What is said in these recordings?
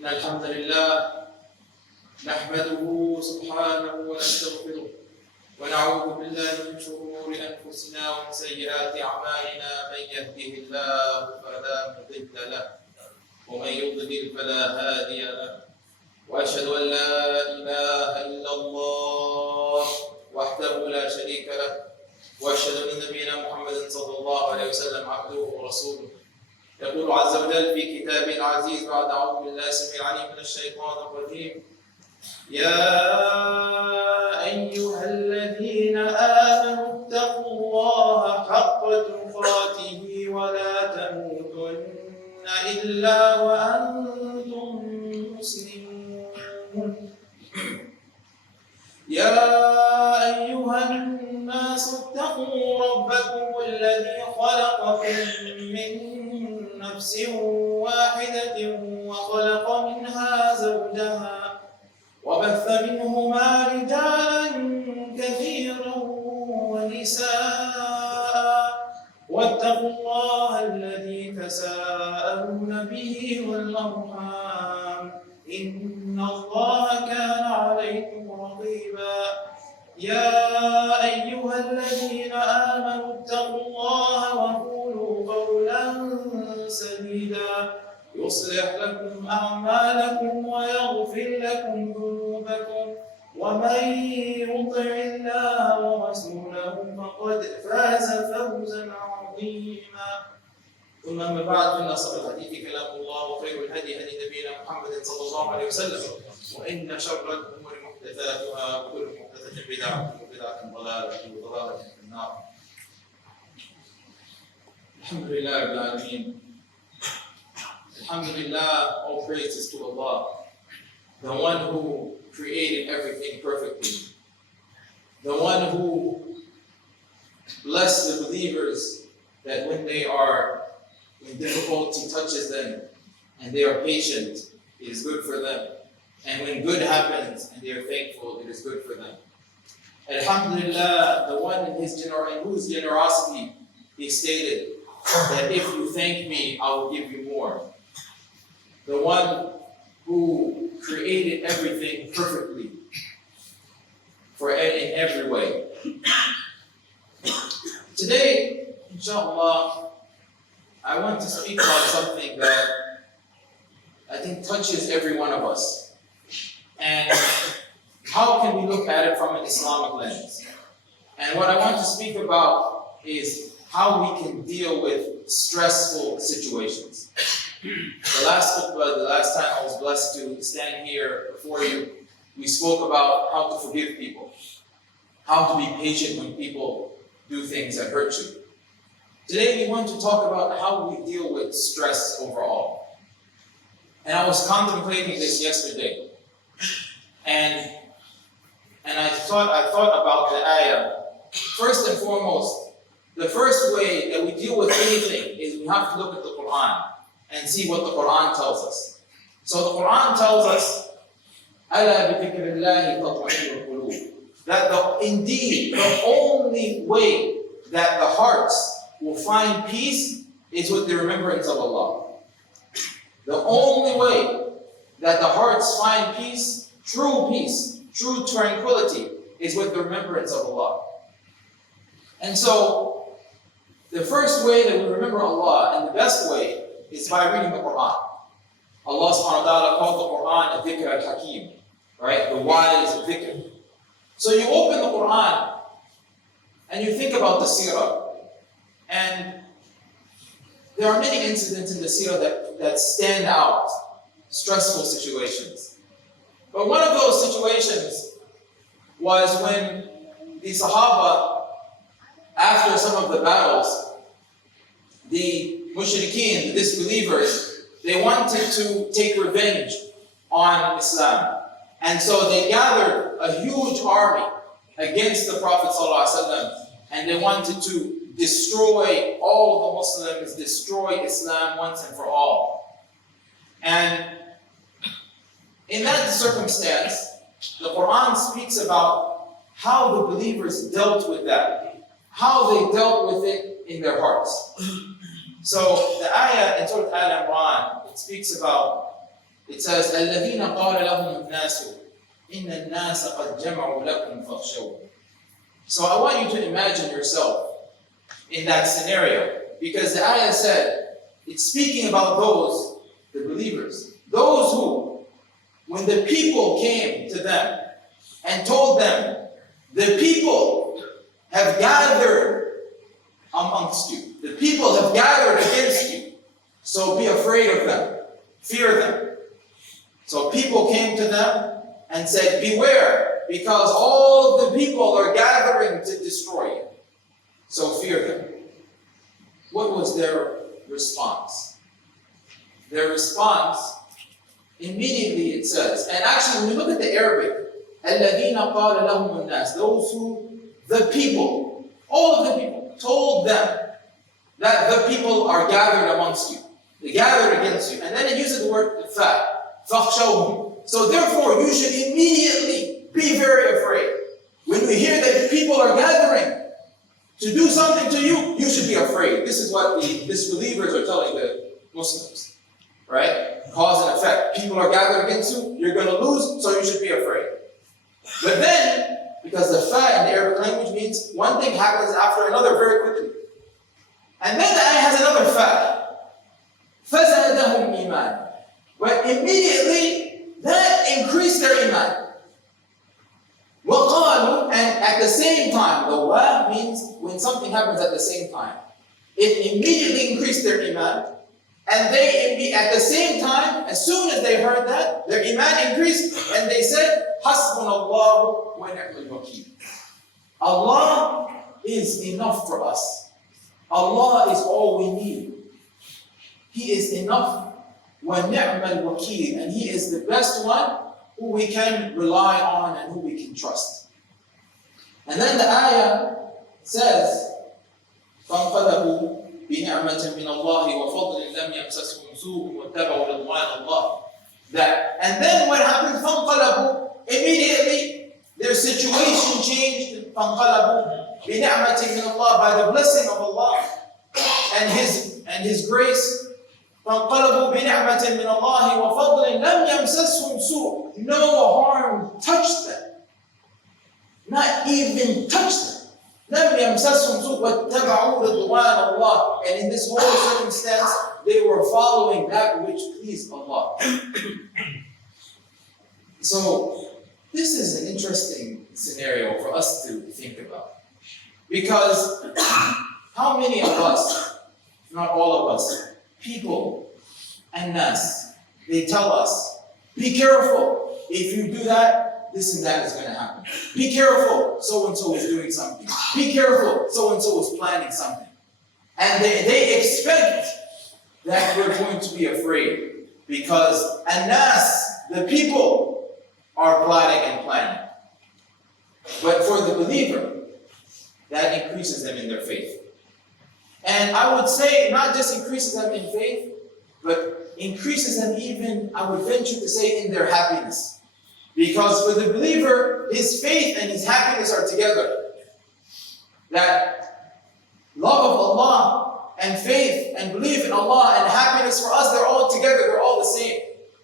إن الحمد لله نحمده سبحانه ونستغفره ونعوذ بالله من شرور أنفسنا ومن سيئات أعمالنا من يهده الله فلا مضل له ومن يضلل فلا هادي له وأشهد أن لا إله إلا الله وحده لا شريك له وأشهد أن نبينا محمد صلى الله عليه وسلم عبده ورسوله يقول عز وجل في كتابه العزيز بعد أعوذ بالله السميع العليم من الشيطان الرجيم يا أيها الذين آمنوا اتقوا الله حق تقاته ولا تموتن إلا وأنتم مسلمون يا أيها الناس اتقوا ربكم الذي خلقكم من نفس واحدة وخلق منها زوجها وبث منهما رجالا كثيرا ونساء واتقوا الله الذي تساءلون به والأرحام إن الله كان عليكم رقيبا يا أيها الذين آمنوا اتقوا الله وقولوا قولا سديدا يصلح لكم أعمالكم ويغفر لكم ذنوبكم ومن يطع الله ورسوله فقد فاز فوزا عظيما ثم أما بعد فإن أصدق الحديث كلام الله وخير الهدي هدي نبينا محمد صلى الله عليه وسلم وإن شر الأمور محدثاتها وكل محدثة بدعة وكل بدعة ضلالة وضلالة في النار. الحمد لله رب العالمين. Alhamdulillah, all praise is to Allah, the one who created everything perfectly, the one who blessed the believers that when difficulty touches them and they are patient, it is good for them. And when good happens and they are thankful, it is good for them. Alhamdulillah, the one in whose generosity he stated that if you thank me, I will give you more. The one who created everything perfectly in every way. Today, inshallah, I want to speak about something that I think touches every one of us. And how can we look at it from an Islamic lens? And what I want to speak about is how we can deal with stressful situations. The last khutbah, the last time I was blessed to stand here before you, we spoke about how to forgive people, how to be patient when people do things that hurt you. Today we want to talk about how we deal with stress overall. And I was contemplating this yesterday, and I thought about the ayah. First and foremost, the first way that we deal with anything is we have to look at the Quran and see what the Quran tells us. So the Quran tells us, أَلَا بِذِكْرِ اللَّهِ تَطْمَئِنُّ الْقُلُوبُ, that indeed the only way that the hearts will find peace is with the remembrance of Allah. The only way that the hearts find peace, true tranquility, is with the remembrance of Allah. And so, the first way that we remember Allah, and the best way, is by reading the Quran. Allah subhanahu wa ta'ala called the Quran a dhikr al-hakim, right? The wise dhikr. So you open the Quran and you think about the seerah. And there are many incidents in the seerah that stand out, stressful situations. But one of those situations was when the Sahaba, after some of the battles, the mushrikeen, the disbelievers, they wanted to take revenge on Islam. And so they gathered a huge army against the Prophet ﷺ, and they wanted to destroy all the Muslims, destroy Islam once and for all. And in that circumstance, the Quran speaks about how the believers dealt with that, how they dealt with it in their hearts. So the ayah in Surah Al-Imran, it it says, الَّذِينَ قَالَ لَهُمُ النَّاسُ إِنَّ النَّاسَ قَدْ جَمَعُوا لَكُمْ فَاخْشَوْهُمْ. So I want you to imagine yourself in that scenario, because the ayah said, it's speaking about those, the believers, those who, when the people came to them and told them, the people have gathered amongst you, the people have gathered against you, so be afraid of them, fear them. So people came to them and said, beware, because all of the people are gathering to destroy you, so fear them. What was their response? Their response, immediately it says, and actually when you look at the Arabic, الَّذِينَ قَالَ لَهُمُ النَّاسِ, those who, the people, all of the people, told them that the people are gathered amongst you. They gathered against you. And then it uses the word فَاخْشَوْهُمْ. So therefore, you should immediately be very afraid. When you hear that people are gathering to do something to you, you should be afraid. This is what the disbelievers are telling the Muslims, right? Cause and effect. People are gathered against you, you're going to lose, so you should be afraid. But then, because the fa in the Arabic language means one thing happens after another very quickly. And then the ayah has another fa. فَزَادَهُمْ إِيمَانًا. But immediately, that increased their iman. وَقَالُوا, and at the same time, the wa means when something happens at the same time. It immediately increased their iman. And they, at the same time, as soon as they heard that, their iman increased, and they said, Hasbunallahu wa ni'mal wakeel. Allah is enough for us. Allah is all we need. He is enough, wa ni'mal wakeel, and He is the best one who we can rely on and who we can trust. And then the ayah says, فَانْقَلَبُوا بِنِعْمَةٍ مِّنَ اللَّهِ وَفَضْلٍ لَمْ يَمْسَسْهُمْ سُوءٌ وَاتَّبَعُوا رِضْوَانَ اللَّهِ. That, and then what happened? فَانْقَلَبُوا, immediately their situation changed. فَانْقَلَبُوا بِنِعْمَةٍ مِّنَ اللَّهِ, by the blessing of Allah and His grace. فَانْقَلَبُوا بِنِعْمَةٍ مِّنَ اللَّهِ وَفَضْلٍ لَمْ يَمْسَسْهُمْ سُوءٌ. No harm touched them. Not even touched them. لَمْ يَمْسَسْهُمْ سُوءٌ وَاتَّبَعُوا رِضْوَانَ اللَّهِ. And in this whole circumstance, they were following that which pleased Allah. So, this is an interesting scenario for us to think about. Because how many of us, not all of us, people and nas, they tell us, be careful, if you do that, this and that is going to happen. Be careful, so-and-so is doing something. Be careful, so-and-so is planning something. And they expect that we're going to be afraid, because an-nas, the people, are plotting and planning. But for the believer, that increases them in their faith. And I would say, not just increases them in faith, but increases them even, I would venture to say, in their happiness. Because for the believer, his faith and his happiness are together. That love of Allah and faith and belief in Allah and happiness for us, they're all together, they're all the same.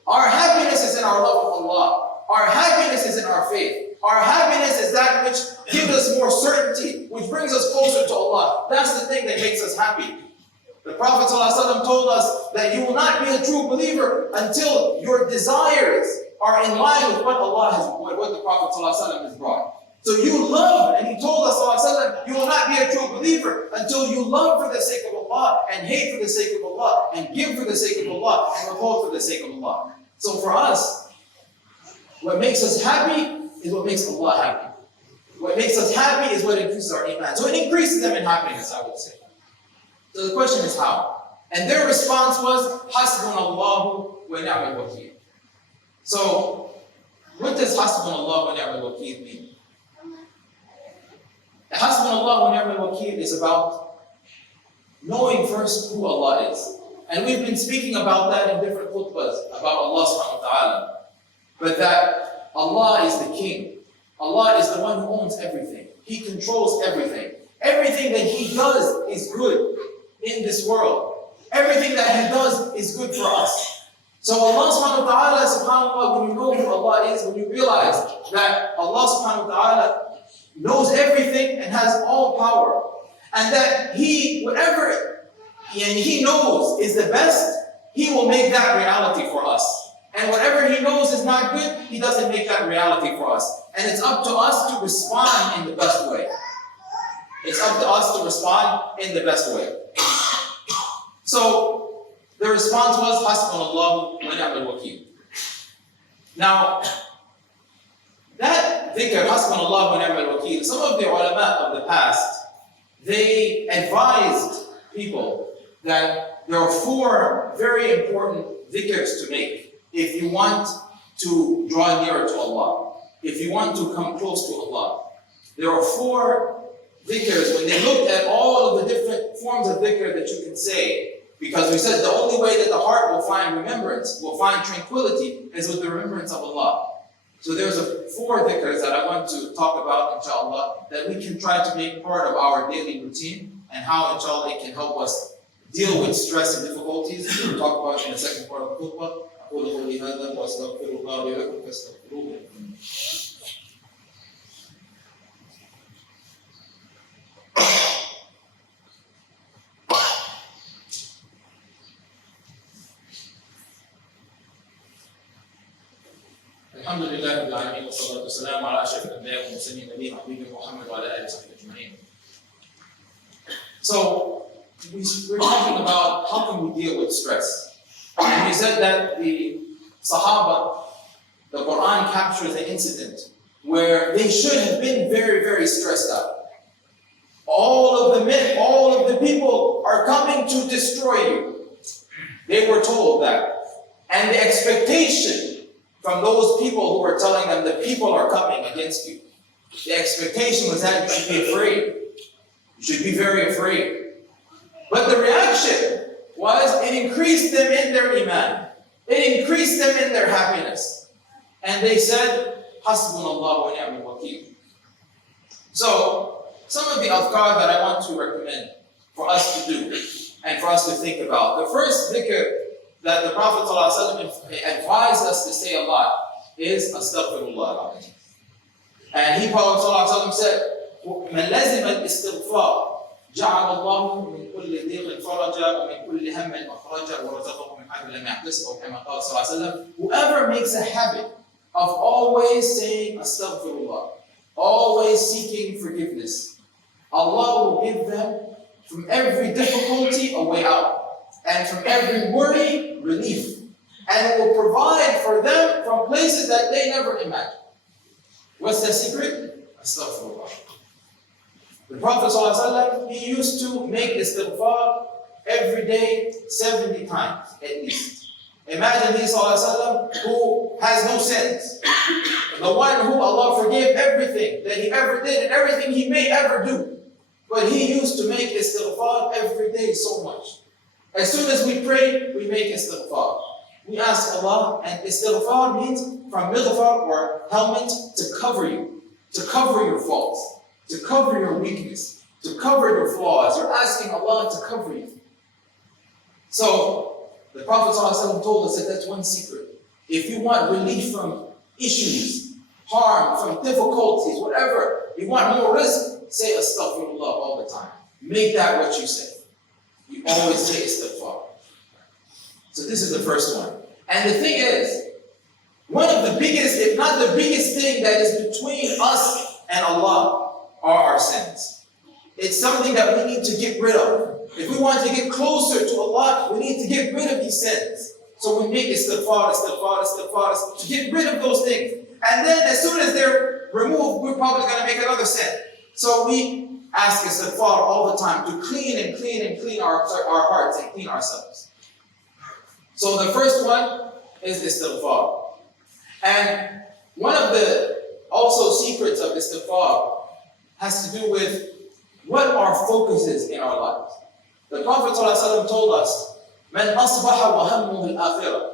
Our happiness is in our love of Allah. Our happiness is in our faith. Our happiness is that which gives us more certainty, which brings us closer to Allah. That's the thing that makes us happy. The Prophet ﷺ told us that you will not be a true believer until your desires are in line with what Allah has, what the Prophet ﷺ has brought. So you love, and he told us ﷺ, you will not be a true believer until you love for the sake of Allah, and hate for the sake of Allah, and give for the sake of Allah, and withhold for the sake of Allah. So for us, what makes us happy is what makes Allah happy. What makes us happy is what increases our iman. So it increases them in happiness, I would say. So the question is how? And their response was, Hasbunallahu wa ni'mal wakeel. So, what does Hasbunallahu wa ni'mal wakeel mean? Hasbunallahu wa ni'mal wakeel is about knowing first who Allah is. And we've been speaking about that in different khutbahs, about Allah subhanahu wa ta'ala. But that Allah is the king. Allah is the one who owns everything. He controls everything. Everything that He does is good in this world. Everything that He does is good for us. So Allah subhanahu wa ta'ala subhanAllah, when you know who Allah is, when you realize that Allah subhanahu wa ta'ala knows everything and has all power, and that whatever He knows is the best, He will make that reality for us. And whatever He knows is not good, He doesn't make that reality for us. And it's up to us to respond in the best way. It's up to us to respond in the best way. So, the response was, Hasbunallahu wa ni'mal wakeel. Now, that dhikr, Hasbunallahu wa ni'mal wakeel, some of the ulama of the past, they advised people that there are 4 very important dhikrs to make if you want to draw nearer to Allah, if you want to come close to Allah. There are 4 dhikrs. When they looked at all of the different forms of dhikr that you can say, because we said the only way that the heart will find remembrance, will find tranquility, is with the remembrance of Allah. So there's 4 dhikrs that I want to talk about, inshallah, that we can try to make part of our daily routine, and how, inshallah, it can help us deal with stress and difficulties. We'll talk about in the second part of Khutbah. أقول قولي هذا وأستغفر الله لي ولكم فاستغفروه. الحمد لله رب العالمين والصلاة والسلام على أشرف الأنبياء والمرسلين نبينا حبيبنا محمد وعلى آله وصحبه أجمعين. So we're talking about how can we deal with stress. And we said that the Sahaba, the Quran captures an incident where they should have been very, very stressed out. All of the men, all of the people are coming to destroy you. They were told that. And the expectation from those people who were telling them the people are coming against you, the expectation was that you should be afraid. You should be very afraid. But the reaction was, it increased them in their iman. It increased them in their happiness. And they said, Hasbunallah wa ni'mal wakeel. So, some of the adhkar that I want to recommend for us to do and for us to think about. The first dhikr that the Prophet ﷺ advised us to say a lot is Astaghfirullah. And he, Prophet ﷺ said, مَنْ لَزِمَ الْإِسْتِغْفَارِ جعل الله من كل ضيق فرجا ومن كل هم مخرجا ورزقه من حيث لم يحتسب أو كما قال صلى الله عليه وسلم. Whoever makes a habit of always saying Astaghfirullah, always seeking forgiveness, Allah will give them from every difficulty a way out, and from every worry relief, and it will provide for them from places that they never imagined. What's the secret? Astaghfirullah. The Prophet ﷺ, he used to make istighfar every day 70 times at least. Imagine he ﷺ, who has no sins, the one who Allah forgave everything that he ever did and everything he may ever do. But he used to make istighfar every day so much. As soon as we pray, we make istighfar. We ask Allah, and istighfar means from mighfar or helmet, to cover you, to cover your faults, to cover your weakness, to cover your flaws. You're asking Allah to cover you. So, the Prophet ﷺ told us that that's one secret. If you want relief from issues, harm, from difficulties, whatever, you want more risk, say Astaghfirullah all the time. Make that what you say. You always say Istighfar. So this is the first one. And the thing is, one of the biggest, if not the biggest thing that is between us and Allah are our sins. It's something that we need to get rid of. If we want to get closer to Allah, we need to get rid of these sins. So we make istighfar to get rid of those things. And then as soon as they're removed, we're probably going to make another sin. So we ask istighfar all the time to clean our hearts and clean ourselves. So the first one is istighfar. And one of the also secrets of istighfar has to do with what our focus is in our lives. The Prophet ﷺ told us, مَنْ أَصْبَحَ وَهَمُّهُ الْآخِرَةِ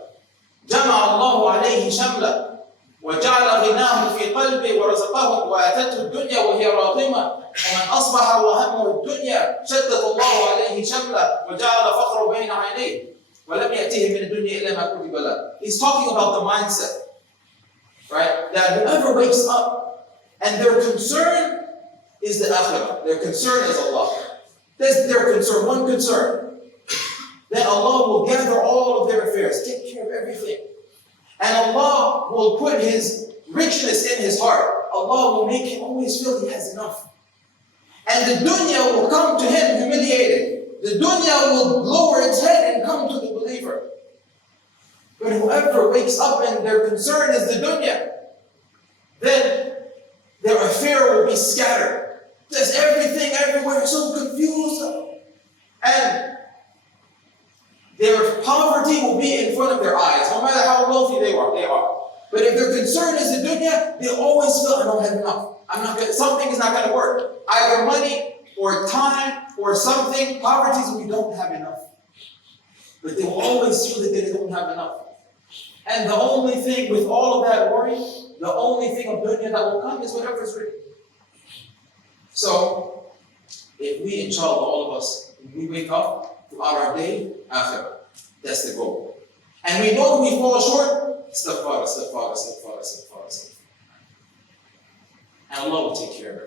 جَمَعَ اللَّهُ عَلَيْهِ شَمْلًا وَجَعَلَ غِنَاهُ فِي قَلْبِهِ وَرَزَقَهُ وَآتَتْهُ الدُّنْيَا وَهِيَ رَاغِمَةٌ وَمَنْ أَصْبَحَ وَهَمُّهُ الدُّنْيَا شَتَّتَ اللَّهُ عَلَيْهِ شَمْلًا وَجَعَلَ فَقْرَهُ بَيْنَ عَيْنَيْهِ وَلَمْ يَأْتِهِمْ مِنَ الدُّنْيَا إِلَّا مَا كُتِبَ لَهُ. He's talking about the mindset, right? That whoever wakes up and their concern is the akhirah, their concern is Allah. That's their concern, one concern. Then Allah will gather all of their affairs, take care of everything. And Allah will put His richness in his heart. Allah will make him always feel he has enough. And the dunya will come to him humiliated. The dunya will lower its head and come to the believer. But whoever wakes up and their concern is the dunya, then their affair will be scattered. There's everything everywhere, so confused. And their poverty will be in front of their eyes, no matter how wealthy they are. But if their concern is the dunya, they always feel, I don't have enough. Something is not going to work. Either money or time or something. Poverty is we don't have enough. But they will always feel that they don't have enough. And the only thing with all of that worry, the only thing of dunya that will come is whatever is written. So, if we, inshallah, all of us, we wake up throughout our day, akhirah. That's the goal. And we know we fall short, istighfar. And Allah will take care of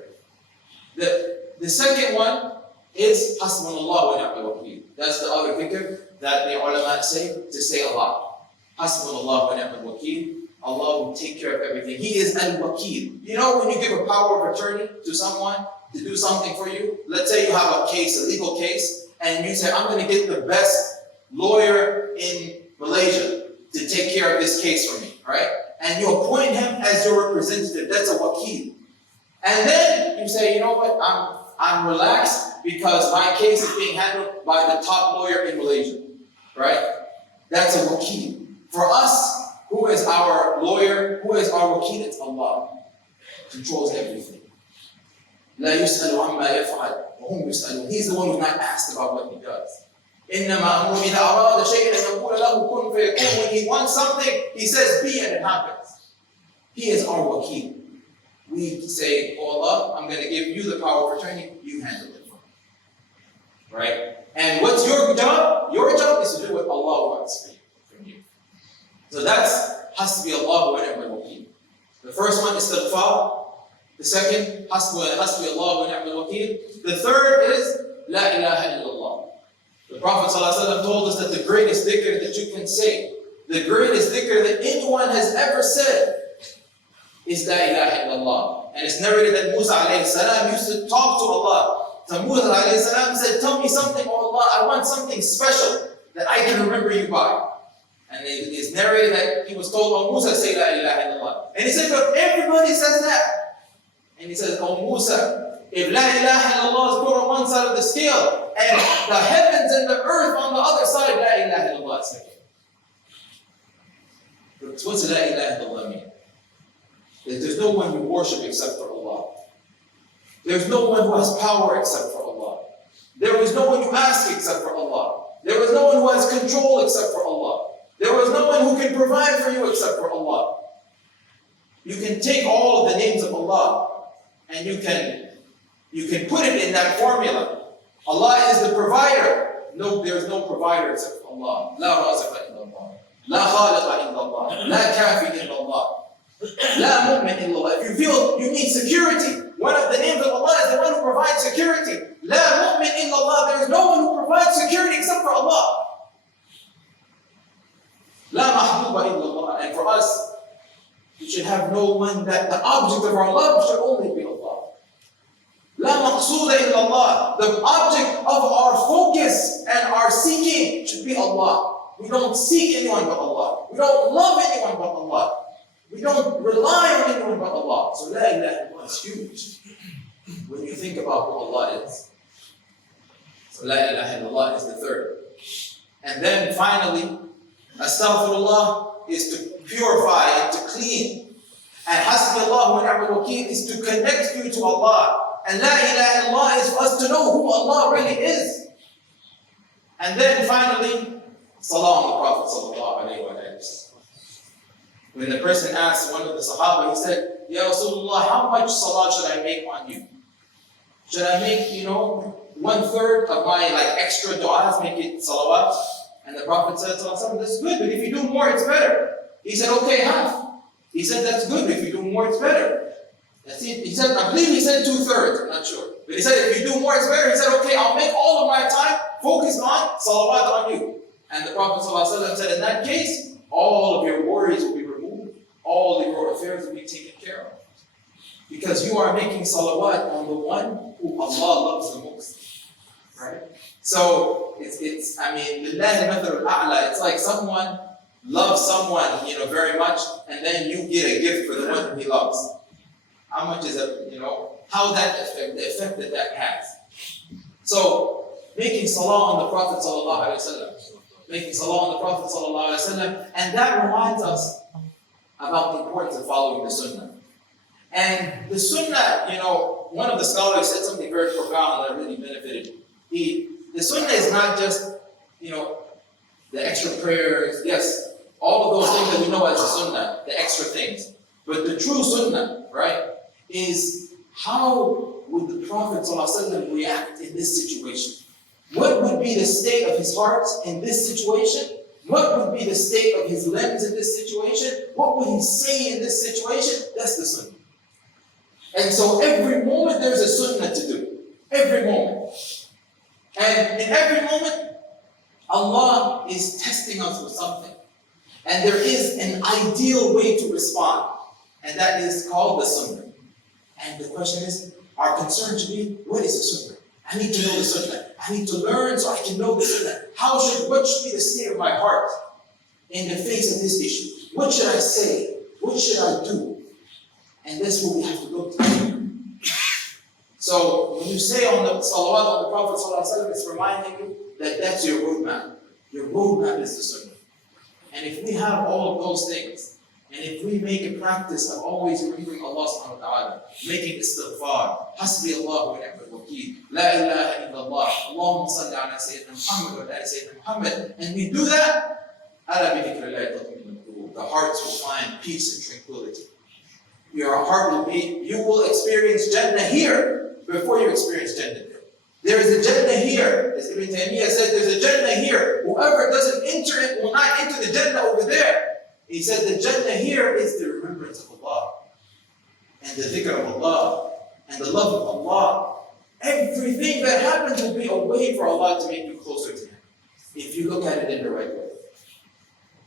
it. The second one is Hasbunallah wa ni'mal wakeel. That's the other dhikr that the ulama say to say a lot. Hasbunallah wa ni'mal wakeel. Allah will take care of everything. He is al-wakeel. You know when you give a power of attorney to someone to do something for you? Let's say you have a case, a legal case, and you say, I'm going to get the best lawyer in Malaysia to take care of this case for me, right? And you appoint him as your representative. That's a wakeel. And then you say, you know what, I'm relaxed because my case is being handled by the top lawyer in Malaysia, right? That's a wakeel. For us, who is our lawyer? Who is our wakeel? It's Allah. Controls everything. لا يسأل عما يفعل وهم يسألون. He's the one who's not asked about what he does. إنما أمره إذا أراد شيئا أن يقول له كن فيكون. When he wants something, he says be and it happens. He is our wakeel. We say, oh Allah, I'm going to give you the power of attorney, you handle it for me. Right? And what's your job? Your job is to do what Allah wants from you. So has to be Allah wa ni'mal wakeel. The first one is istighfar. The second, hasbi Allah wa ni'mal wakeel. The third is la ilaha illallah. The Prophet ﷺ told us that the greatest dhikr that you can say, the greatest dhikr that anyone has ever said, is La ilaha illallah. And it's narrated that Musa alayhi salam used to talk to Allah. So Musa alayhi salam said, tell me something, oh Allah, I want something special that I can remember you by. And it is narrated that he was told, oh Musa, say La ilaha illallah. And he said, but everybody says that. And he says, oh Musa, if La ilaha illallah is put on one side of the scale, and the heavens and the earth on the other side, La ilaha illallah is second. What's La ilaha illallah mean? That there's no one you worship except for Allah. There's no one who has power except for Allah. There is no one you ask except for Allah. There is no one who has control except for Allah. There is no one who can provide for you except for Allah. You can take all of the names of Allah and you can put it in that formula. Allah is the provider. No, there is no provider except for Allah. La raziqa illallah. La khaliqa illallah. La kafi illallah. La mu'min illallah. If you feel you need security, one of the names of Allah is the one who provides security. La mu'min illallah. There is no one who provides security except for Allah. La mahbuba illallah. And for us, we should have no one that the object of our love should only be Allah. La maqsuda illallah. The object of our focus and our seeking should be Allah. We don't seek anyone but Allah. We don't love anyone but Allah. We don't rely on anyone but Allah. So La ilaha illallah is huge when you think about who Allah is. So La ilaha illallah is the third. And then finally, astaghfirullah is to purify and to clean. And hasbi Allah wa ni'mal wakeel is to connect you to Allah. And La ilaha illallah is for us to know who Allah really is. And then finally, salah on the Prophet sallallahu alayhi wa sallam. When the person asked one of the Sahaba, he said, Ya Rasulullah, how much salah should I make on you? Should I make, 1/3 of my extra du'as, make it salawat? And the Prophet said, that's good, but if you do more, it's better. He said, okay, half. He said, that's good, but if you do more, it's better. That's it. He said, I believe he said 2/3, I'm not sure. But he said, if you do more, it's better. He said, okay, I'll make all of my time focused on salawat on you. And the Prophet ﷺ said, in that case, all of your worries will be removed. All of your affairs will be taken care of. Because you are making salawat on the one who Allah loves the most. Right? So, it's I mean, lillahi mathalul a'la. It's like someone loves someone, very much, and then you get a gift for the one who he loves. How much is it, how that effect, the effect that has. So, making salah on the Prophet sallallahu alaihi wasallam, making salah on the Prophet sallallahu alaihi wasallam, and that reminds us about the importance of following the sunnah. And the sunnah, one of the scholars said something very profound that really benefited. The sunnah is not just, the extra prayers, yes, all of those things that we know as the sunnah, the extra things. But the true sunnah, right, is how would the Prophet ﷺ react in this situation? What would be the state of his heart in this situation? What would be the state of his limbs in this situation? What would he say in this situation? That's the sunnah. And so every moment there's a sunnah to do. Every moment. And in every moment, Allah is testing us with something. And there is an ideal way to respond. And that is called the sunnah. And the question is, our concern should be, what is the sunnah? I need to know the sunnah. I need to learn so I can know the sunnah. What should be the state of my heart in the face of this issue? What should I say? What should I do? And that's what we have to go to. So when you say on the salawat of the Prophet ﷺ, it's reminding you that that's your roadmap. Your roadmap is the sunnah. And if we have all of those things, and if we make a practice of always remembering Allah subhanahu wa ta'ala, making istighfar, hasbi Allah wa ni'mal wakeel, la ilaha illallah, Allahumma salli ala Sayyidina Muhammad wa ala Sayyidina Muhammad, and we do that, ala bi dhikrillahi tatma'innul qulub, the hearts will find peace and tranquility. Your heart you will experience Jannah here before you experience Jannah there. There is a Jannah here. As Ibn Taymiyyah said, there's a Jannah here. Whoever doesn't enter it will not enter the Jannah over there. He said the Jannah here is the remembrance of Allah, and the dhikr of Allah, and the love of Allah. Everything that happens will be a way for Allah to make you closer to Him, if you look at it in the right way.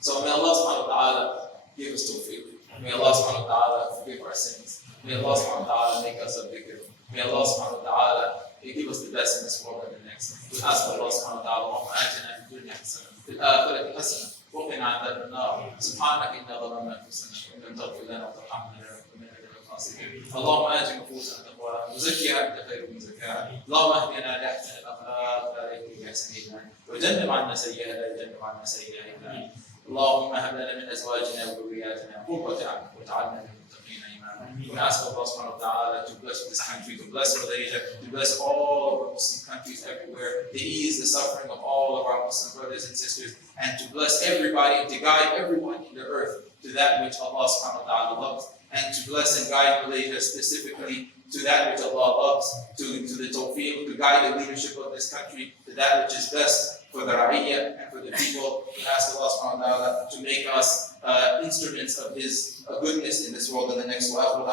So may Allah subhanahu wa ta'ala give us tawfiq. May Allah subhanahu wa ta'ala forgive our sins. May Allah subhanahu wa ta'ala make us a dhikr. May Allah subhanahu wa ta'ala give us the best in this world and the next. We ask Allah subhanahu wa ta'ala, Allahumma atina fid dunya hasanah, fil akhirati hasanah, وقنا عذاب النار سبحانك إنا ظلمنا أنفسنا وإن لم تغفر لنا وترحمنا لنكونن من الخاسرين اللهم آت نفوسنا تقواها وزكها أنت خير من زكاها اللهم اهدنا لأحسن الأخلاق لا يهدي لأحسن الإيمان وجنب عنا سيئها لا يجنب عنا سيئها إلا أنت اللهم هب لنا من أزواجنا وذرياتنا قرة أعين واجعلنا للمتقين إماما. We ask Allah subhanahu wa ta'ala to bless this country, to bless Malaysia, to bless all of our Muslim countries everywhere, to ease the suffering of all of our Muslim brothers and sisters, and to bless everybody and to guide everyone in the earth to that which Allah subhanahu wa ta'ala loves, and to bless and guide Malaysia specifically to that which Allah loves, to the tawfiq, to guide the leadership of this country to that which is best for the Ra'iyya and for the people. We ask Allah subhanahu wa ta'ala to make us instruments of His goodness in this world and the next world.